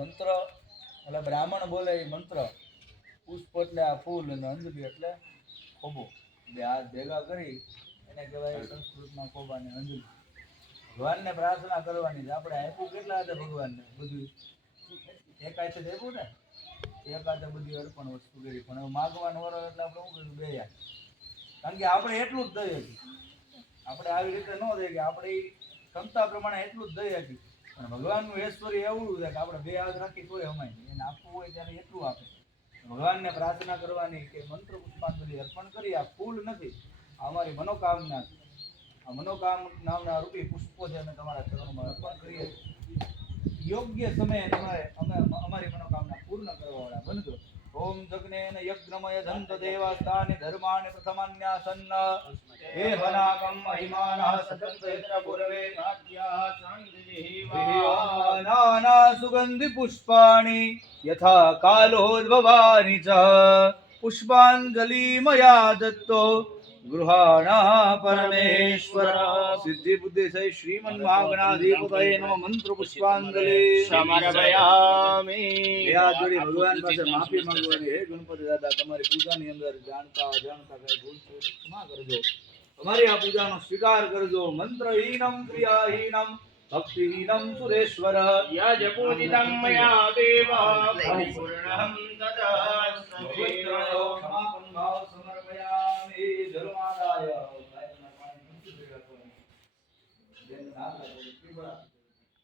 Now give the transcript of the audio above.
મંત્ર એટલે બ્રાહ્મણ બોલે એ મંત્ર, પુષ્પ એટલે આ ફૂલ અને અંજલિ એટલે ખોબો, બે હાથ ભેગા કરી એને કહેવાય સંસ્કૃતમાં ખોબા ને અંજલિ. ભગવાનને પ્રાર્થના કરવાની છે. આપણે આપ્યું કેટલા હતા ભગવાનને? બધું એક હાથે આપ્યું ને, એક હાથે બધી અર્પણ વસ્તુ કરી, પણ હવે માગવાનું વરો એટલે આપણે શું કર્યું? બે હાથ. કારણ કે આપણે એટલું જ દઈએ છીએ. આપણે આવી રીતે ન દઈએ કે આપણે ક્ષમતા પ્રમાણે એટલું જ દઈએ છીએ. પણ ભગવાનનું ઐશ્વર્ય એવું છે કે આપણે બે હાથ રાખી તોય અમાય એને આપવું હોય ત્યારે એટલું આપે. ભગવાનને પ્રાર્થના કરવાની કે મંત્ર પુષ્પાંજલિ અર્પણ કરી. આ ફૂલ નથી, આ અમારી મનોકામના છે. આ મનોકામના રૂપી પુષ્પો છે અમે તમારા ચરણોમાં અર્પણ કરીએ છીએ. યોગ્ય સમયે તમારે અમારી મનોકામના પૂર્ણ કરવા વાળા બનજો. ઓમ જગ્નેન યજ્ઞમય દંત દેવસ્તાનિ ધર્માણિ પ્રથમાન્યાસન્ન હે વનાગમ મહિમાનઃ સતત યત્ર પૂર્વે ભાગ્યાઃ શાંતિઃ નાના સુગંધિ પુષ્પાણિ યથા કાલોદ્ભવાનિ ચ પુષ્પાંજલિ મયા દત્તો ગૃહાણા પરમેશ્વર. સિદ્ધિ બુદ્ધિ સહિ શ્રીમન મહાગણાધિપતયે નમઃ. મંત્ર પુષ્પાંજલિ સમર્પયામિ. આ જોડી ભગવાન પાસે માફી માંગવાની. હે ગણપતિ દાદા, તમારી પૂજાની અંદર જાણતા અજાણતા કઈ ભૂલ છે તો ક્ષમા કરજો. અમારી આ પૂજાનો સ્વીકાર કરજો. મંત્રહીનમ ક્રિયાહીનમ ભક્તિહીનમ સુરેશ્વર યજ પૂજિતમ મયા દેવ પરિપૂર્ણં તત